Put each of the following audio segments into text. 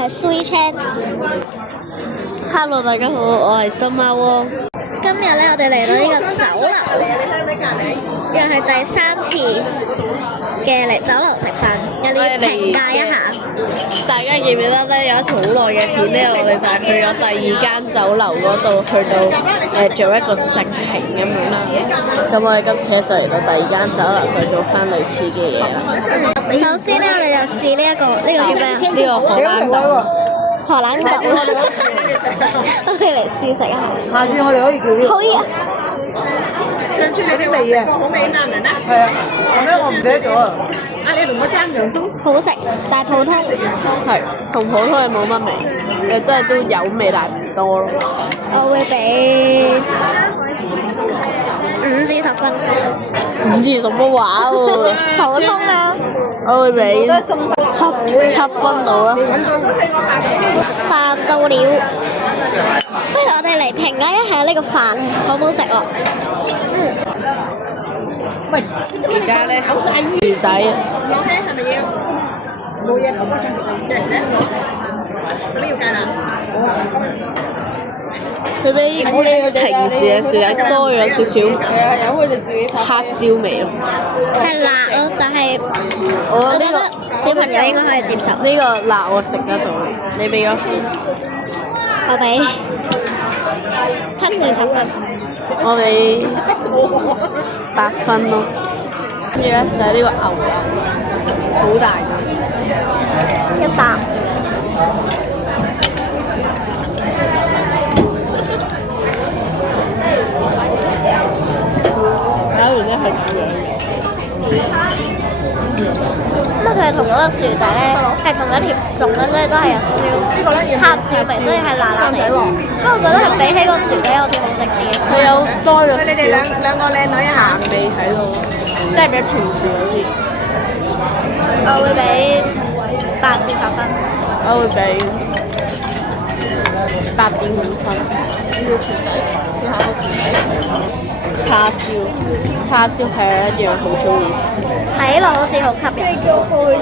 係 Sweet Chat。Hello， 大家好，我係新貓喎。今日咧，我哋嚟到呢個酒樓，又係第3次嘅嚟酒樓食飯，有啲要評價一下。大家記唔記得咧？有一條好耐嘅片咧，我哋就係去咗第2間酒樓嗰度，去到做一個食評咁樣啦。咁我哋今次咧就嚟到第2間酒樓，就做翻類似嘅嘢啦。首先咧，我哋就試呢個叫咩啊？呢個荷蘭豆。荷蘭豆，我哋嚟試食下。下次我哋可以叫呢個。可以啊。上次你哋話食過好味男人啊？係啊，咁樣我唔記得咗啊。你同我爭樣都好食，但係普通。係，同普通嘅冇乜味，又真係都有味，但係唔多咯。我會俾5至10分。 5至10分話喎，普通啊。我會俾7分到啦。飯到了，不如我哋嚟評價一下呢個飯好唔好食喎？而家咧薯仔，我聽係咪要冇嘢咁多張食咁嘅咧？使乜要計啦？佢比平時嘅薯仔多咗少少黑椒味咯。係辣咯，但係我覺得小朋友應該可以接受。呢個辣我食得到，你俾咗分？我俾7至10分。我俾8分咯。跟住咧就係呢個牛油，好大一啖。搞完咧係咁樣嘅。咁佢係同嗰個薯仔咧係同一條餸咧，所以都係有少少黑椒味，所以係辣辣地。不過我覺得係比起個薯仔有啲好食啲。佢有多咗你哋兩個靚女啊！味喺度，即係比平時嗰啲。我會俾8至10分。我會俾8.5分。要薯仔，要下個薯仔。叉燒係一樣好中意食。睇落好似好吸引。你叫我過去。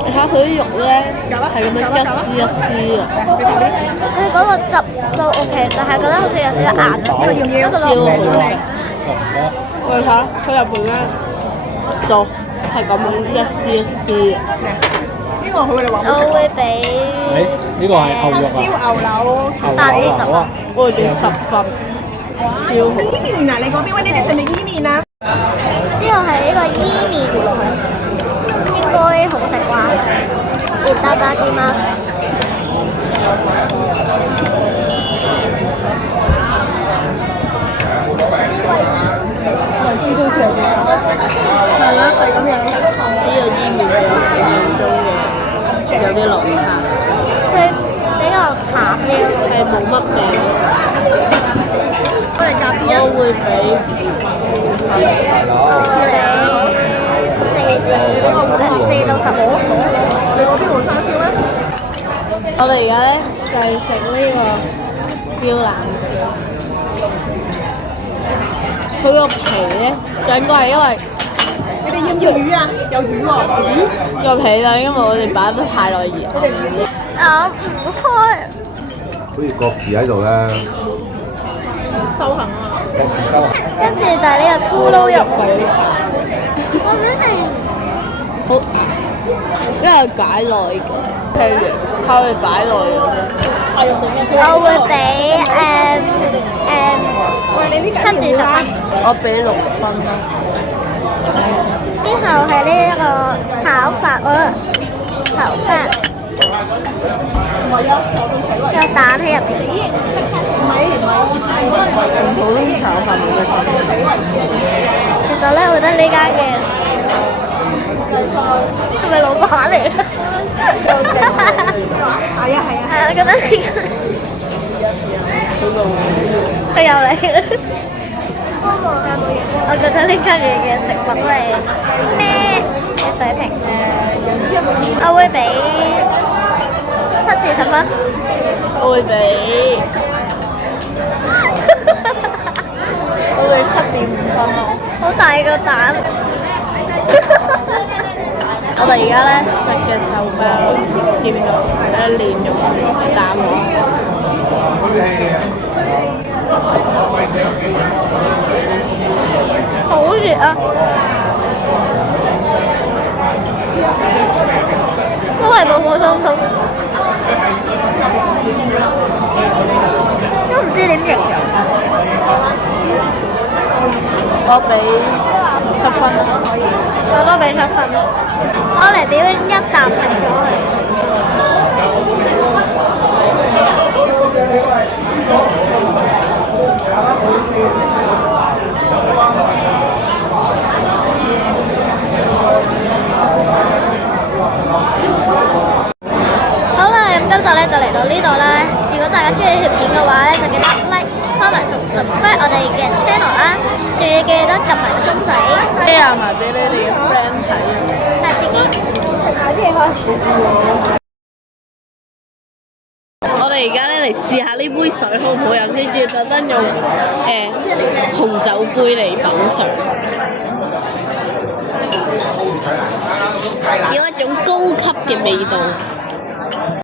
你睇下佢啲肉咧，係咁樣一絲一絲啊！佢嗰個汁都 OK，但係覺得好似有少少硬。呢個要唔要？超好食。我哋睇下佢入邊咧，就係咁樣一絲一絲嘅。呢個佢哋話好食。我會俾呢個係牛肉啊，燒牛柳。 8至10分。我會俾10分，超好食。伊麵啊！你嗰邊喂，你哋食唔食伊麵啊？之後係呢個伊麵，應該好食啩。いただきます。知道好似係點？係啦，係咁樣。呢個伊麵係有想象中嘅有啲落差，佢比較淡啲，係冇乜味。我哋夾邊啊？我會俾4到10。你嗰邊冇叉燒咩？我哋而家咧就係食呢個燒腩仔，佢個皮咧應該係因為你哋要唔要魚啊？有魚喎，魚。個皮就因為我哋擺得太耐熱。咬唔開。好似各自喺度咧，修行啊！各自收。跟住就係呢個咕嚕肉。我真係好，因為解耐嘅，聽完後嚟擺耐咗。我會俾7至10分。我俾6分啦。之後係呢一個炒飯，炒飯有蛋喺入邊。普通炒飯冇乜分。其實咧，我覺得呢間嘅係咪老闆嚟？係啊係啊。係啊，我覺得呢間佢又嚟啦。我覺得呢間嘢嘅食物都係咩嘅水平？我會俾7至10分。我會俾7.5分咯。好大個蛋。我哋而家咧食嘅手包，見到蓮蓉蛋黃，好熱啊！都係普普通通，都唔知點形容。我俾7分，我都俾7分。我嚟表演一啖蘋果好啦，咁今集咧就嚟到呢度啦。如果大家中意呢條片嘅話咧，就記得 like、comment 同 subscribe 我哋嘅 channel 啦，仲要記得撳埋個鐘仔。share 埋俾你哋嘅 friend 睇啊！下次見，食下啲嘢開。我哋而家咧嚟試下呢杯水好唔好飲先，仲要特登用紅酒杯嚟品嚐，有一種高級嘅味道。